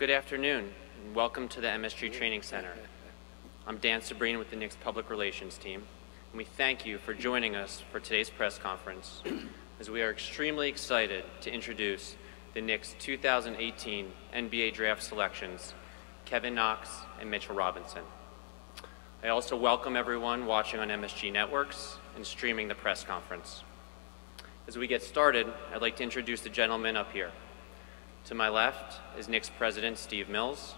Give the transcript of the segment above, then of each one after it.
Good afternoon, and welcome to the MSG Training Center. I'm Dan Sabrina with the Knicks Public Relations team, and we thank you for joining us for today's press conference, as we are extremely excited to introduce the Knicks 2018 NBA Draft selections, Kevin Knox and Mitchell Robinson. I also welcome everyone watching on MSG Networks and streaming the press conference. As we get started, I'd like to introduce the gentlemen up here. To my left is Knicks President Steve Mills.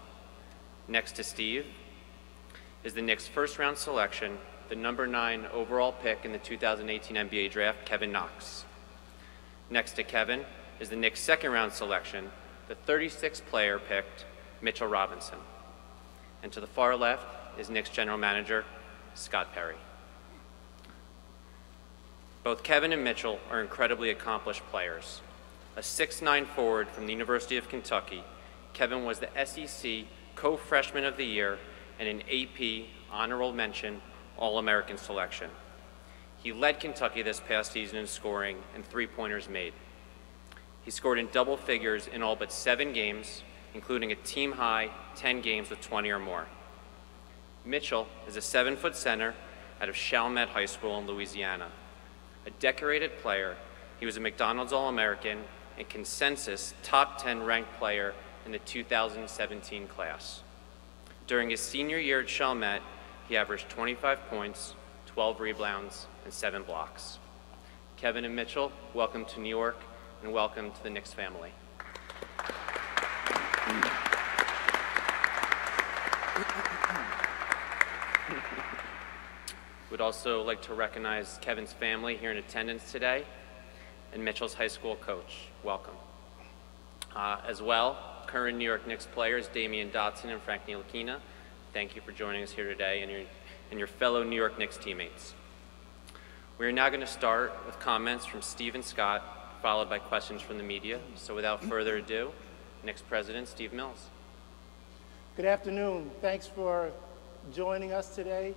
Next to Steve is the Knicks first-round selection, the number 9 overall pick in the 2018 NBA Draft, Kevin Knox. Next to Kevin is the Knicks second-round selection, the 36th player picked, Mitchell Robinson. And to the far left is Knicks General Manager Scott Perry. Both Kevin and Mitchell are incredibly accomplished players. A 6'9" forward from the University of Kentucky, Kevin was the SEC Co-Freshman of the Year and an AP Honorable Mention All-American selection. He led Kentucky this past season in scoring and three-pointers made. He scored in double figures in all but 7 games, including a team-high 10 games with 20 or more. Mitchell is a 7-foot center out of Chalmette High School in Louisiana. A decorated player, he was a McDonald's All-American and consensus top 10 ranked player in the 2017 class. During his senior year at Chalmette, he averaged 25 points, 12 rebounds, and 7 blocks. Kevin and Mitchell, welcome to New York and welcome to the Knicks family. We'd also like to recognize Kevin's family here in attendance today and Mitchell's high school coach. Welcome. As well, current New York Knicks players Damian Dotson and Frank Ntilikina, thank you for joining us here today and your fellow New York Knicks teammates. We are now going to start with comments from Steve and Scott, followed by questions from the media. So without further ado, Knicks President Steve Mills. Good afternoon. Thanks for joining us today.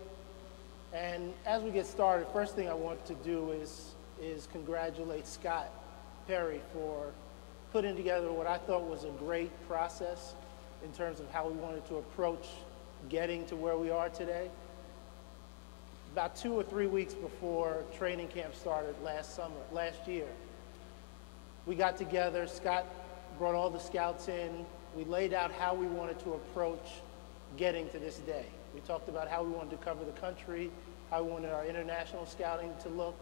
And as we get started, first thing I want to do is congratulate Scott Perry for putting together what I thought was a great process in terms of how we wanted to approach getting to where we are today. About 2 or 3 weeks before training camp started last year, we got together. Scott brought all the scouts in. We laid out how we wanted to approach getting to this day. We talked about how we wanted to cover the country, how we wanted our international scouting to look,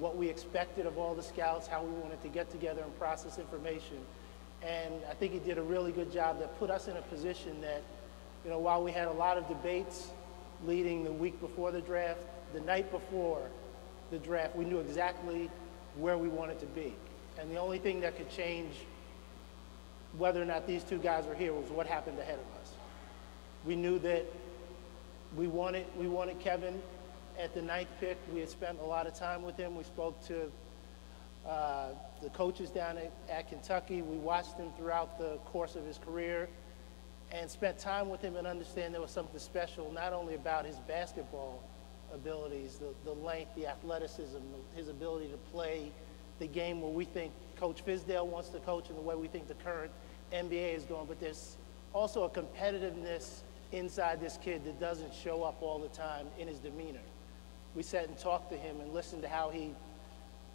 what we expected of all the scouts, how we wanted to get together and process information. And I think he did a really good job that put us in a position that, you know, while we had a lot of debates leading the week before the draft, the night before the draft, we knew exactly where we wanted to be. And the only thing that could change whether or not these two guys were here was what happened ahead of us. We knew that we wanted Kevin at the 9th pick. We had spent a lot of time with him. We spoke to the coaches down at Kentucky. We watched him throughout the course of his career and spent time with him and understand there was something special, not only about his basketball abilities, the length, the athleticism, his ability to play the game where we think Coach Fizdale wants to coach and the way we think the current NBA is going, but there's also a competitiveness inside this kid that doesn't show up all the time in his demeanor. We sat and talked to him and listened to how he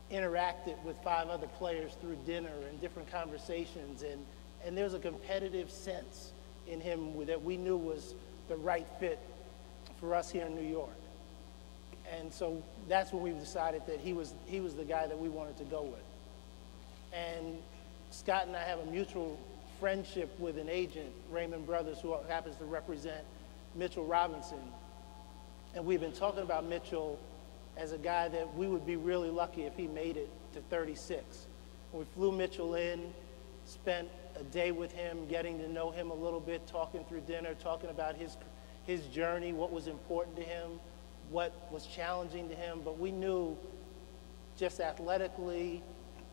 interacted with 5 other players through dinner and different conversations, and there's a competitive sense in him that we knew was the right fit for us here in New York. And so that's when we decided that he was the guy that we wanted to go with. And Scott and I have a mutual friendship with an agent, Raymond Brothers, who happens to represent Mitchell Robinson. And we've been talking about Mitchell as a guy that we would be really lucky if he made it to 36. We flew Mitchell in, spent a day with him, getting to know him a little bit, talking through dinner, talking about his journey, what was important to him, what was challenging to him. But we knew just athletically,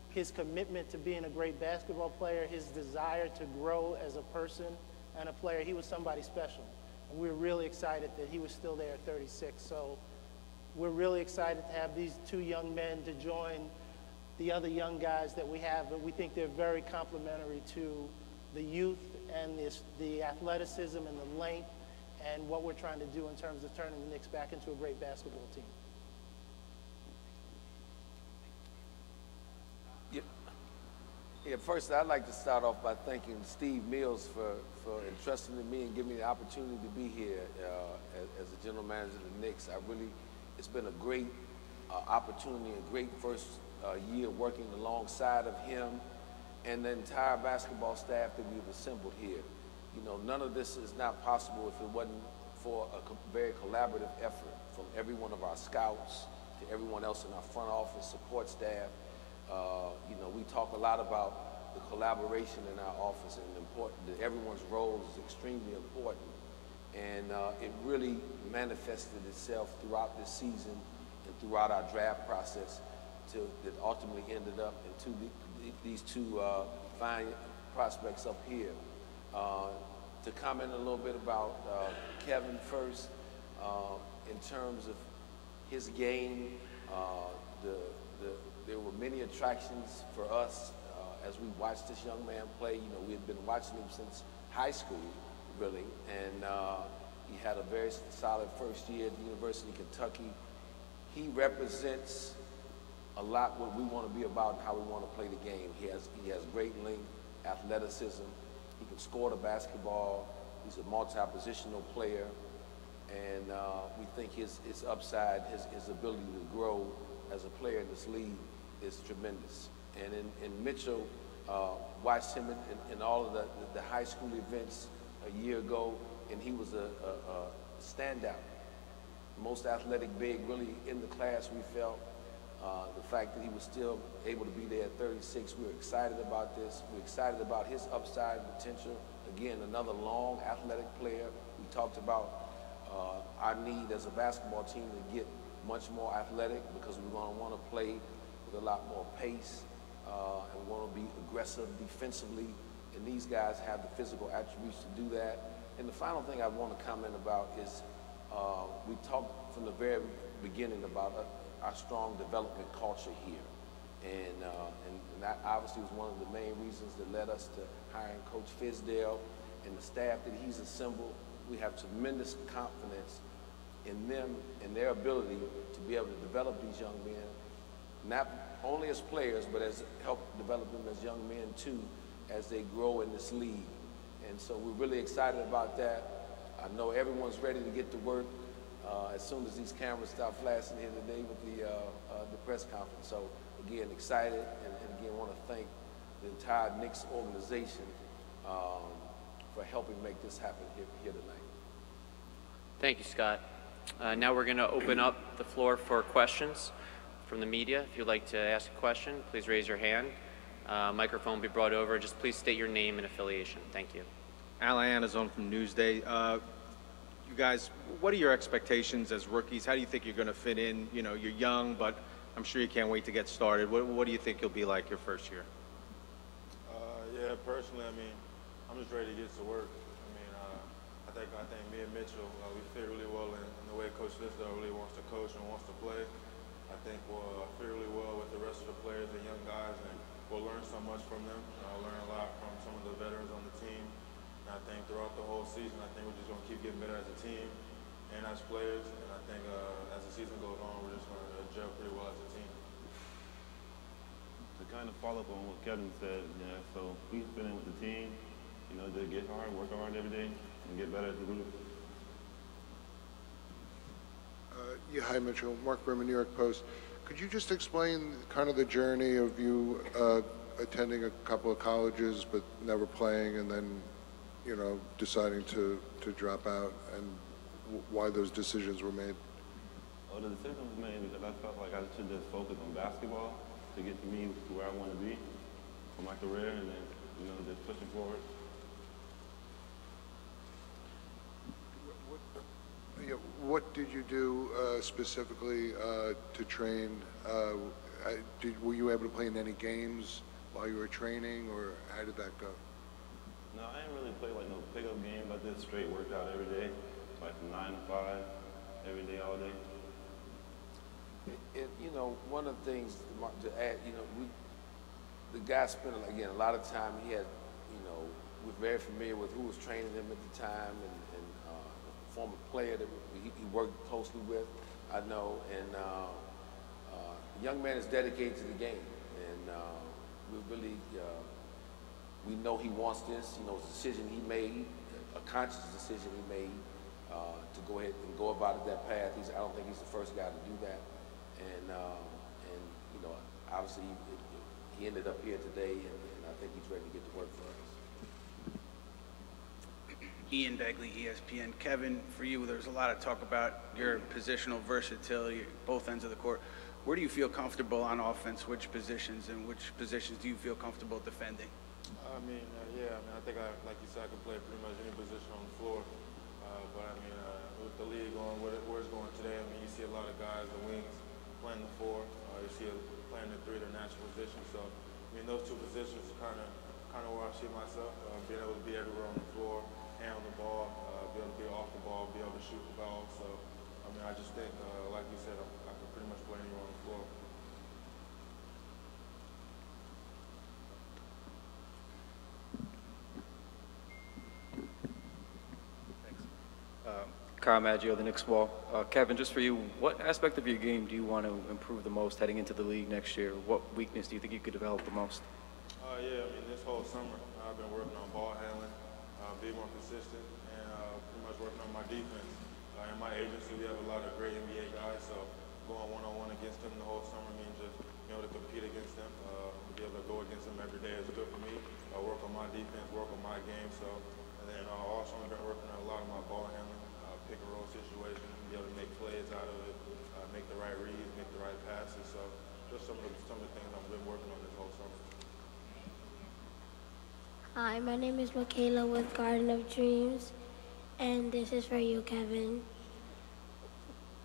his commitment to being a great basketball player, his desire to grow as a person and a player, he was somebody special. And we were really excited that he was still there at 36. So we're really excited to have these 2 young men to join the other young guys that we have, but we think they're very complementary to the youth and the athleticism and the length and what we're trying to do in terms of turning the Knicks back into a great basketball team. Yeah, first I'd like to start off by thanking Steve Mills for entrusting in me and giving me the opportunity to be here as the general manager of the Knicks. It's been a great opportunity, a great first year working alongside of him and the entire basketball staff that we've assembled here. You know, none of this is not possible if it wasn't for a very collaborative effort from every one of our scouts to everyone else in our front office, support staff. You know, we talk a lot about the collaboration in our office and that everyone's role is extremely important. And it really manifested itself throughout this season and throughout our draft process that ultimately ended up into these two fine prospects up here. To comment a little bit about Kevin first, in terms of his game, there were many attractions for us as we watched this young man play. You know, we had been watching him since high school, really, and he had a very solid first year at the University of Kentucky. He represents a lot what we want to be about and how we want to play the game. He has great length, athleticism. He can score the basketball. He's a multi-positional player, and we think his upside, his ability to grow as a player in this league is tremendous. And in Mitchell, watched him in all of the high school events a year ago, and he was a standout. Most athletic big really in the class, we felt. The fact that he was still able to be there at 36, we're excited about this. We're excited about his upside potential. Again, another long athletic player. We talked about our need as a basketball team to get much more athletic because we're going to want to play with a lot more pace and want to be aggressive defensively. And these guys have the physical attributes to do that. And the final thing I want to comment about is we talked from the very beginning about our strong development culture here. And that obviously was one of the main reasons that led us to hiring Coach Fizdale and the staff that he's assembled. We have tremendous confidence in them and their ability to be able to develop these young men, not only as players, but as help develop them as young men too, as they grow in this league. And so we're really excited about that. I know everyone's ready to get to work as soon as these cameras stop flashing here today with the press conference. So again, excited, and again, want to thank the entire Knicks organization for helping make this happen here tonight. Thank you, Scott. Now we're going to open up the floor for questions from the media. If you'd like to ask a question, please raise your hand. Microphone will be brought over. Just please state your name and affiliation. Thank you. Alain Anazone from Newsday. You guys, what are your expectations as rookies? How do you think you're going to fit in? You know, you're young, but I'm sure you can't wait to get started. What do you think you'll be like your first year? Yeah, personally, I mean, I'm just ready to get to work. I think me and Mitchell, we fit really well in the way Coach Fizdale really wants to coach and wants to play. I think we'll fit really well with the rest of the players and young guys, and we'll learn so much from them. I'll learn a lot from some of the veterans on the team. And I think throughout the whole season, I think we're just going to keep getting better as a team and as players. And I think as the season goes on, we're just going to gel pretty well as a team. To kind of follow up on what Kevin said, yeah, so we fit in with the team, you know, to get hard, work hard every day, and get better as a group. Yeah, hi, Mitchell. Mark Berman, New York Post. Could you just explain kind of the journey of you attending a couple of colleges but never playing, and then, you know, deciding to drop out, and why those decisions were made? Oh, the decision was made because I felt like I should just focus on basketball to get me to where I want to be for my career, and then, you know, just pushing forward. What did you do specifically to train? Were you able to play in any games while you were training, or how did that go? No, I didn't really play like no pickup game. I did straight workout every day, like from 9 to 5, every day, all day. You know, one of the things to add, you know, the guy spent, again, a lot of time. He had, you know, was very familiar with who was training him at the time, and former player that he worked closely with, I know, and the young man is dedicated to the game, and we really, we know he wants this. You know, it's a decision he made, a conscious decision he made to go ahead and go about it that path. I don't think he's the first guy to do that, and you know, obviously he ended up here today, and I think he's ready to get to work for us. Ian Begley, ESPN. Kevin, for you, there's a lot of talk about your positional versatility, both ends of the court. Where do you feel comfortable on offense? Which positions, and which positions do you feel comfortable defending? I mean, I think like you said, I can play pretty much any position on the floor. But I mean, with the league going where it's going today, I mean, you see a lot of guys, the wings, playing the four. You see playing the three, their natural position. So, I mean, those two positions kind of where I see myself, being able to be everywhere on the floor, handle the ball, be able to be off the ball, be able to shoot the ball. So, I mean, I just think, like you said, I can pretty much play anywhere on the floor. Kyle Maggio, the Knicks wall. Kevin, just for you, what aspect of your game do you want to improve the most heading into the league next year? What weakness do you think you could develop the most? Yeah, I mean, this whole summer I've been working on ball handling, being more consistent, and pretty much working on my defense. In my agency, we have a lot of great NBA guys, so going one-on-one against them the whole summer means just being able to compete against them, be able to go against them every day is good for me. Work on my defense, work on my game, so, and then also I've been working on a lot of my ball handling, pick and roll situations, be able to make plays out of it, make the right reads, make the right passes, so just some of the things I've been working on this whole summer. Hi, my name is Michaela with Garden of Dreams, and this is for you, Kevin.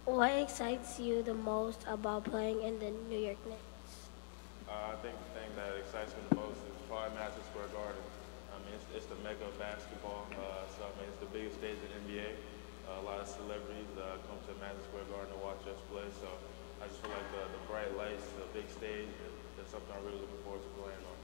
What excites you the most about playing in the New York Knicks? I think the thing that excites me the most is probably Madison Square Garden. I mean, it's the mecca of basketball, so I mean, it's the biggest stage in the NBA. A lot of celebrities come to Madison Square Garden to watch us play, so I just feel like the bright lights, the big stage, that's something I'm really looking forward to playing on.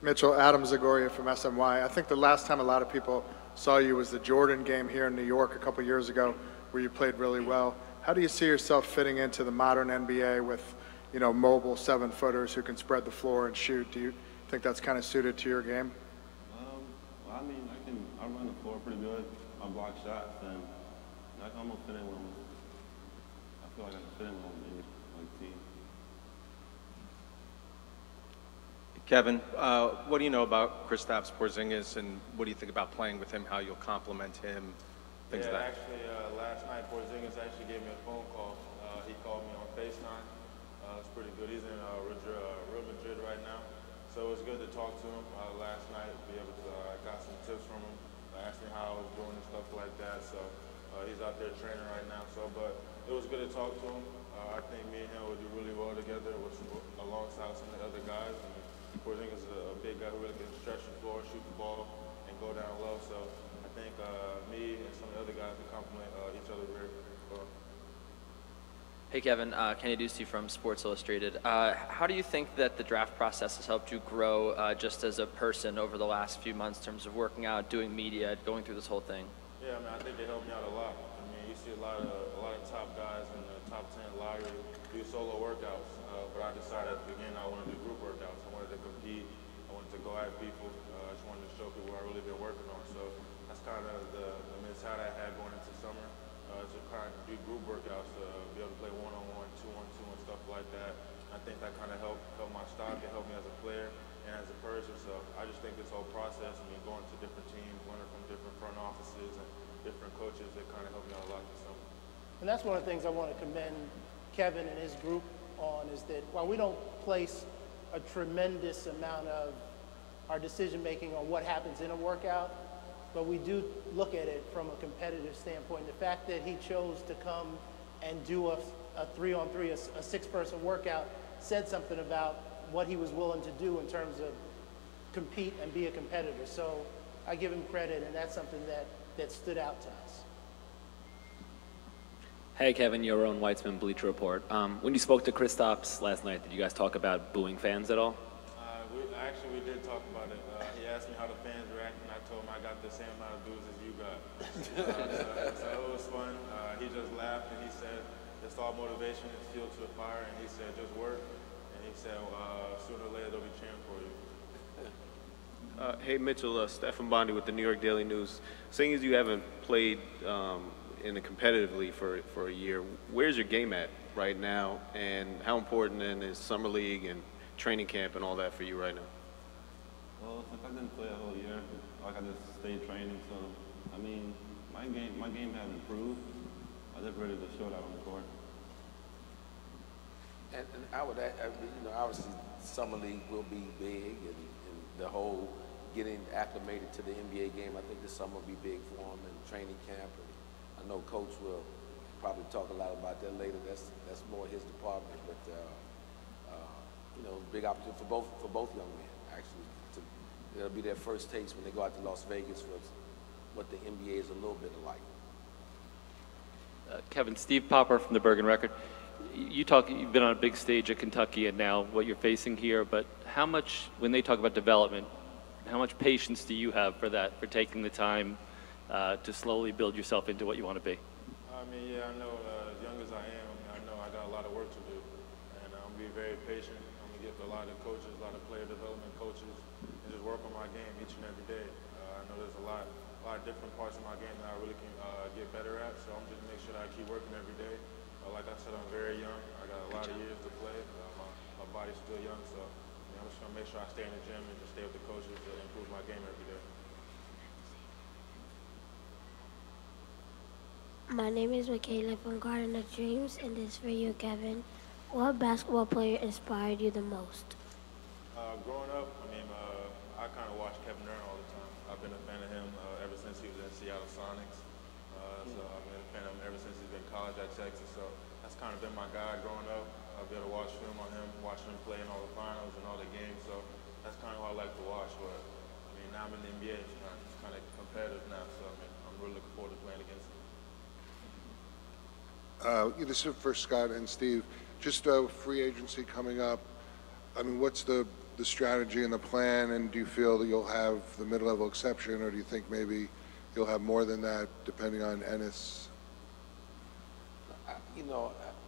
Mitchell, Adam Zagoria from SMY. I think the last time a lot of people saw you was the Jordan game here in New York a couple years ago, where you played really well. How do you see yourself fitting into the modern NBA with, you know, mobile 7-footers who can spread the floor and shoot? Do you think that's kind of suited to your game? I mean, I run the floor pretty good. I block shots, and I'm gonna fit in with them. I feel like I can fit in with them, like team. Kevin, what do you know about Kristaps Porzingis, and what do you think about playing with him, how you'll complement him, things like that? Actually, last night Porzingis actually gave me a phone call. He called me on FaceTime. It's pretty good. He's in Real Madrid right now. So it was good to talk to him last night, be able to, I got some tips from him, asked him how I was doing and stuff like that. So he's out there training right now. So, but it was good to talk to him. I think me and him would do really well together alongside some of the other guys. Porzingis is a big guy who really can stretch the floor, shoot the ball, and go down low. So I think me and some of the other guys can complement each other very well. Hey Kevin, Kenny Ducey from Sports Illustrated. How do you think that the draft process has helped you grow just as a person over the last few months in terms of working out, doing media, going through this whole thing? Yeah, I mean, I think it helped me out a lot. I mean, you see a lot of top guys in the top 10 lottery do solo workouts, but I decided at the beginning I wanted to do group workouts. I wanted to compete. I wanted to go at people. I just wanted to show people what I really been working on. So that's kind of the mentality I had going into summer, to kind of do group workouts, be able to play one-on-one, two-on-two, and stuff like that. I think that kind of helped my stock. It helped me as a player and as a person. So I just think this whole process, I mean, going to different teams, learning from different front offices and different coaches, it kind of helped me out a lot this summer. And that's one of the things I want to commend Kevin and his group on, is that while we don't place a tremendous amount of our decision-making on what happens in a workout, but we do look at it from a competitive standpoint. The fact that he chose to come and do a 3-on-3, a 6-person workout, said something about what he was willing to do in terms of compete and be a competitor. So I give him credit, and that's something that stood out to us. Hey Kevin, Yaron Weitzman, Bleacher Report. When you spoke to Kristaps last night, did you guys talk about booing fans at all? We did talk about it. He asked me how the fans react, and I told him I got the same amount of dues as you got. So it was fun. He just laughed, and he said, it's all motivation, it's fuel to the fire, and he said, just work. And he said, sooner or later they'll be cheering for you. Hey Mitchell, Stephen Bondi with the New York Daily News. Seeing as you haven't played in the competitively for a year, where's your game at right now, and how important then is summer league and training camp and all that for you right now? Well, since I didn't play a whole year, like I just stayed training, so I mean, my game has improved. I'm just ready to show it out on the court. And I would add, obviously summer league will be big, and the whole getting acclimated to the NBA game, I think this summer will be big for him, and training camp. And I know Coach will probably talk a lot about that later. That's more his department, but big opportunity for both young men. Actually, it'll be their first taste when they go out to Las Vegas for what the NBA is a little bit alike. Kevin, Steve Popper from the Bergen Record. You've been on a big stage at Kentucky and now what you're facing here, but how much, when they talk about development, how much patience do you have for that, for taking the time to slowly build yourself into what you want to be? I mean, yeah, I know as young as I am, I know I got a lot of work to do, and I'm going to be very patient. I'm going to get with a lot of coaches, a lot of player development coaches, and just work on my game each and every day. I know there's a lot of different parts of my game that I really can get better at, so I'm just make sure that I keep working every day. Like I said, I'm very young. I got a lot of years to play. My body's still young, so I'm just going to make sure I stay in the gym and just stay with the coaches and improve my game every day. My name is Michaela from Garden of Dreams, and this is for you, Kevin. What basketball player inspired you the most? Growing up, I kind of watched Kevin Durant all the time. I've been a fan of him ever since he was in Seattle Sonics. So I've been a fan of him ever since he's been in college at Texas. So that's kind of been my guy growing up. I've been able to watch film on him, watching him play in all the finals and all the games. So that's kind of what I like to watch. But now I'm in the NBA. It's kind of competitive now. So I'm really looking forward to playing against him. This is for Scott and Steve. Just free agency coming up. What's the strategy and the plan, and do you feel that you'll have the mid-level exception, or do you think maybe you'll have more than that, depending on Ennis?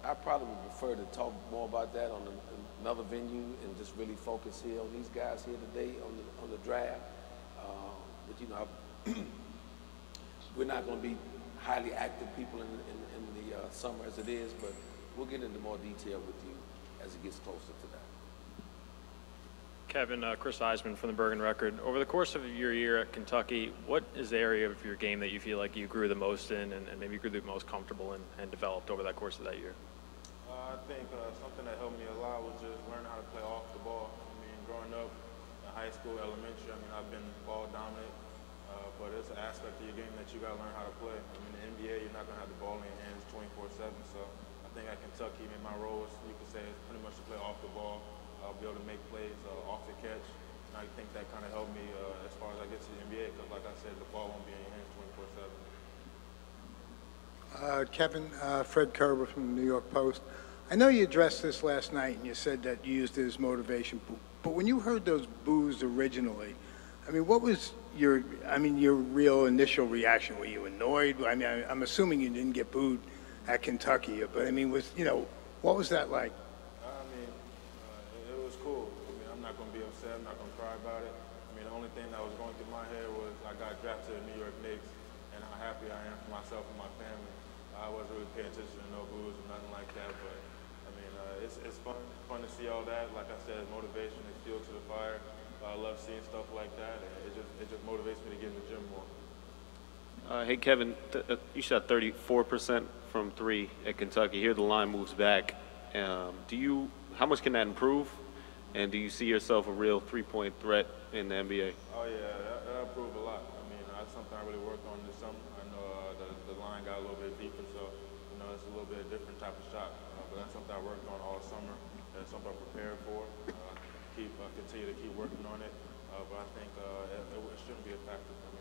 I probably would prefer to talk more about that on another venue and just really focus here on these guys here today on the draft. But we're not going to be highly active people in the summer as it is, but we'll get into more detail with you as it gets closer to that. Kevin, Chris Eisman from the Bergen Record. Over the course of your year at Kentucky, what is the area of your game that you feel like you grew the most in and maybe grew the most comfortable in and developed over that course of that year? I think something that helped me a lot was just learning how to play off the ball. Growing up in high school, elementary, I've been ball dominant, but it's an aspect of your game that you got to learn how to play. In the NBA, you're not going to have the ball in your hands 24/7, so I think at Kentucky, my role is, you could say, is pretty much to play off the ball. I'll be able to make plays off the catch, and I think that kind of helped me as far as I get to the NBA, because like I said, the ball won't be in your hands 24/7. Kevin, Fred Kerber from the New York Post. I know you addressed this last night, and you said that you used it as motivation, but when you heard those boos originally, what was your real initial reaction? Were you annoyed? I'm assuming you didn't get booed at Kentucky, but what was that like? It was cool. I'm not going to be upset. I'm not going to cry about it. The only thing that was going through my head was I got drafted to the New York Knicks, and how happy I am for myself and my family. I wasn't really paying attention to no boos or nothing like that, but it's fun. It's fun to see all that. Like I said, motivation is fuel to the fire. I love seeing stuff like that, and it just motivates me to get in the gym more. Hey Kevin, you shot 34% from three at Kentucky. Here the line moves back. How much can that improve? And do you see yourself a real three-point threat in the NBA? Oh yeah, that'll improve a lot. That's something I really worked on this summer. I know the line got a little bit deeper, so it's a little bit different type of shot. But that's something I worked on all summer. That's something I'm prepared for. Continue to keep working on it. But I think it shouldn't be a factor for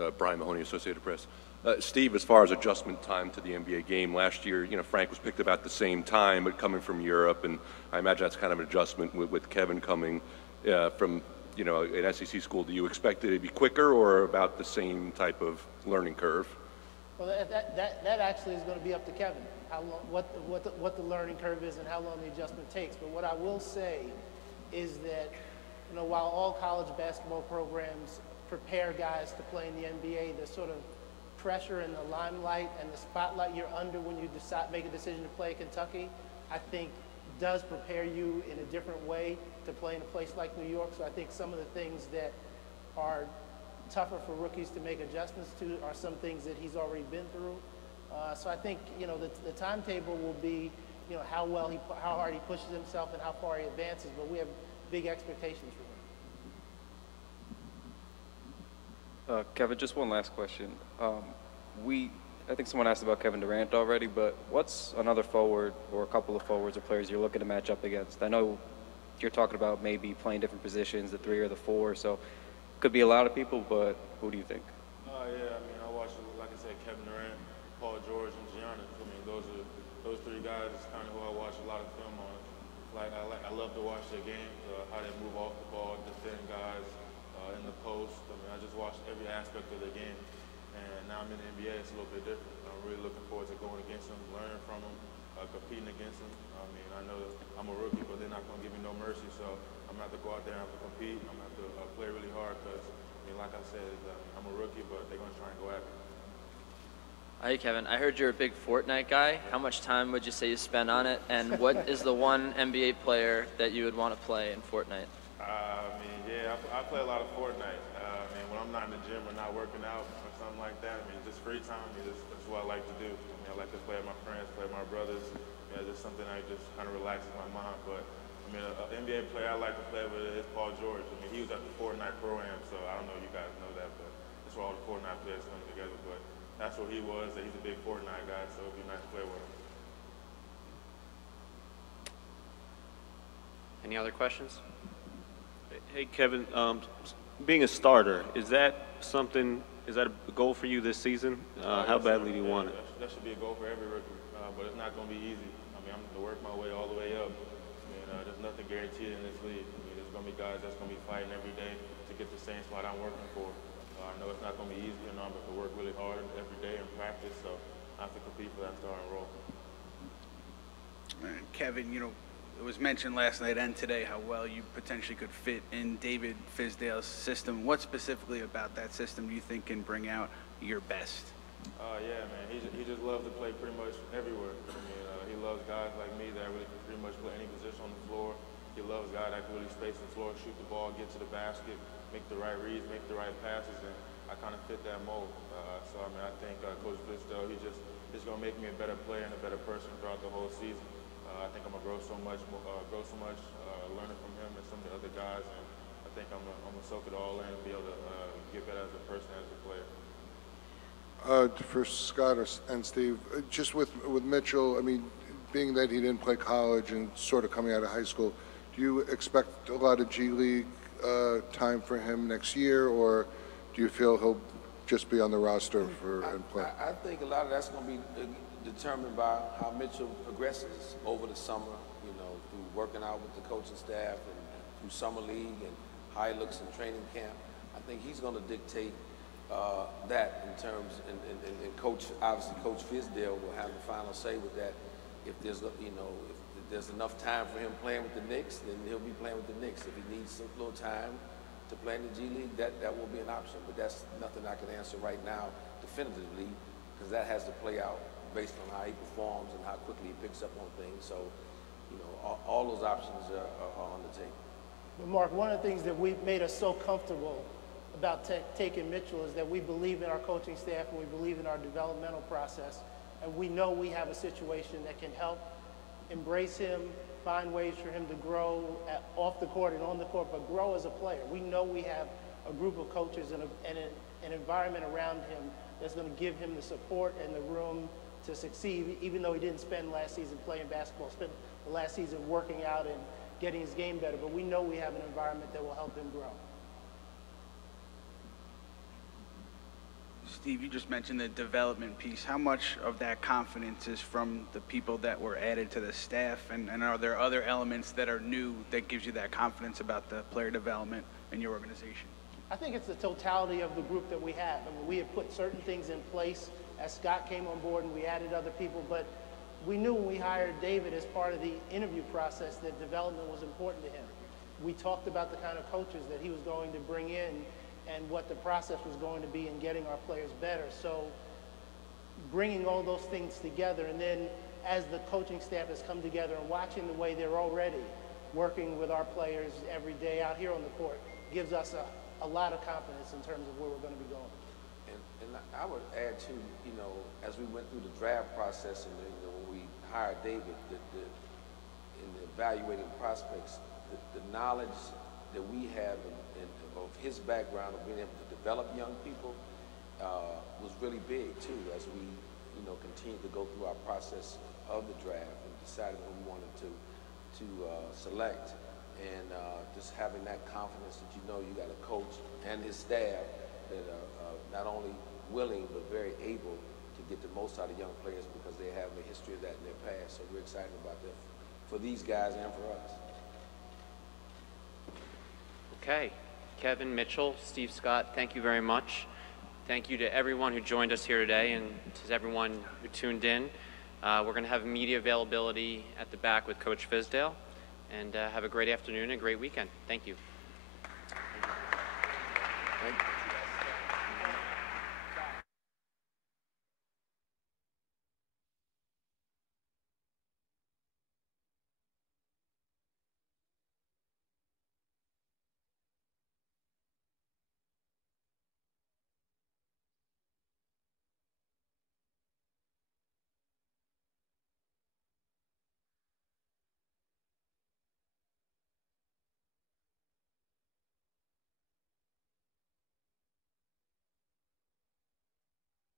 me. Brian Mahoney, Associated Press. Steve, as far as adjustment time to the NBA game, last year, Frank was picked about the same time, but coming from Europe, and I imagine that's kind of an adjustment with Kevin coming from, an SEC school. Do you expect it to be quicker or about the same type of learning curve? Well, that actually is going to be up to Kevin, how long, what the learning curve is and how long the adjustment takes. But what I will say is that, while all college basketball programs prepare guys to play in the NBA, the sort of pressure and the limelight and the spotlight you're under when you make a decision to play at Kentucky, I think does prepare you in a different way to play in a place like New York. So I think some of the things that are tougher for rookies to make adjustments to are some things that he's already been through. So I think, the timetable will be, how hard he pushes himself and how far he advances, but we have big expectations for him. Kevin, just one last question. I think someone asked about Kevin Durant already, but what's another forward or a couple of forwards or players you're looking to match up against? I know you're talking about maybe playing different positions, the 3 or the 4, so could be a lot of people, but who do you think? Yeah, I watch, like I said, Kevin Durant, Paul George, and Giannis. Those 3 guys is kind of who I watch a lot of film on. I love to watch their games, how they move off the ball, defend guys in the post. I just watch every aspect of the game. And now I'm in the NBA, it's a little bit different. I'm really looking forward to going against them, learning from them, competing against them. I know I'm a rookie, but they're not going to give me no mercy, so I'm going to have to go out there and have to compete. I'm going to have to play really hard because, like I said, I'm a rookie, but they're going to try and go at me. Hey, Kevin, I heard you're a big Fortnite guy. How much time would you say you spend on it? And what is the one NBA player that you would want to play in Fortnite? I play a lot of Fortnite. When I'm not in the gym or not working out or something like that, just free time, that's what I like to do. I like to play with my friends, play with my brothers. Just something I just kind of relaxes my mind. But, an NBA player I like to play with is Paul George. He was at the Fortnite Pro-Am, so I don't know if you guys know that, but that's where all the Fortnite players come together. But that's where he was. He's a big Fortnite guy, so it'd be nice to play with him. Any other questions? Hey, Kevin, being a starter, is that a goal for you this season? How badly do you want it? That should be a goal for every rookie, but it's not going to be easy. I'm going to work my way all the way up. There's nothing guaranteed in this league. There's going to be guys that's going to be fighting every day to get the same spot I'm working for. I know it's not going to be easy, I'm going to have to work really hard every day and practice, so I have to compete for that starting role. Kevin, it was mentioned last night and today how well you potentially could fit in David Fizdale's system. What specifically about that system do you think can bring out your best? He just loves to play pretty much everywhere. He loves guys like me that really pretty much play any position on the floor. He loves guys that can really space the floor, shoot the ball, get to the basket, make the right reads, make the right passes, and I kind of fit that mold. I think Coach Fizdale, he's going to make me a better player and a better person throughout the whole season. I think I'm going to grow so much, learning from him and some of the other guys, and I think I'm going to soak it all in and be able to get better as a person, as a player. For Scott and Steve, just with Mitchell, being that he didn't play college and sort of coming out of high school, do you expect a lot of G League time for him next year, or do you feel he'll just be on the roster and play? I think a lot of that's going to be determined by how Mitchell progresses over the summer, through working out with the coaching staff and through summer league and how he looks in training camp. I think he's going to dictate that in terms, and Coach Fizdale will have the final say with that. If there's, if there's enough time for him playing with the Knicks, then he'll be playing with the Knicks. If he needs a little time to play in the G League, that will be an option. But that's nothing I can answer right now definitively, because that has to play out based on how he performs and how quickly he picks up on things. So, all those options are on the table. But Mark, one of the things that we've made us so comfortable about taking Mitchell is that we believe in our coaching staff and we believe in our developmental process, and we know we have a situation that can help embrace him, find ways for him to grow off the court and on the court, but grow as a player. We know we have a group of coaches and an environment around him that's going to give him the support and the room to succeed, even though he didn't spend last season playing basketball, spent the last season working out and getting his game better, but we know we have an environment that will help him grow. Steve, you just mentioned the development piece. How much of that confidence is from the people that were added to the staff, and are there other elements that are new that gives you that confidence about the player development in your organization? I think it's the totality of the group that we have. I mean, we had put certain things in place as Scott came on board and we added other people, but we knew when we hired David as part of the interview process that development was important to him. We talked about the kind of coaches that he was going to bring in and what the process was going to be in getting our players better. So bringing all those things together, and then as the coaching staff has come together and watching the way they're already working with our players every day out here on the court gives us a lot of confidence in terms of where we're going to be going. And I would add too, you know, as we went through the draft process and when we hired David, in the evaluating prospects, the knowledge that we have of his background of being able to develop young people was really big too, as we, you know, continued to go through our process of the draft and decided who we wanted to select, and just having that confidence that you know you got a coach and his staff that are not only willing but very able to get the most out of young players because they have a history of that in their past. So we're excited about that for these guys and for us. Okay. Kevin, Mitchell, Steve, Scott, thank you very much. Thank you to everyone who joined us here today and to everyone who tuned in. We're going to have media availability at the back with Coach Fizdale. And have a great afternoon and great weekend. Thank you. Thank you.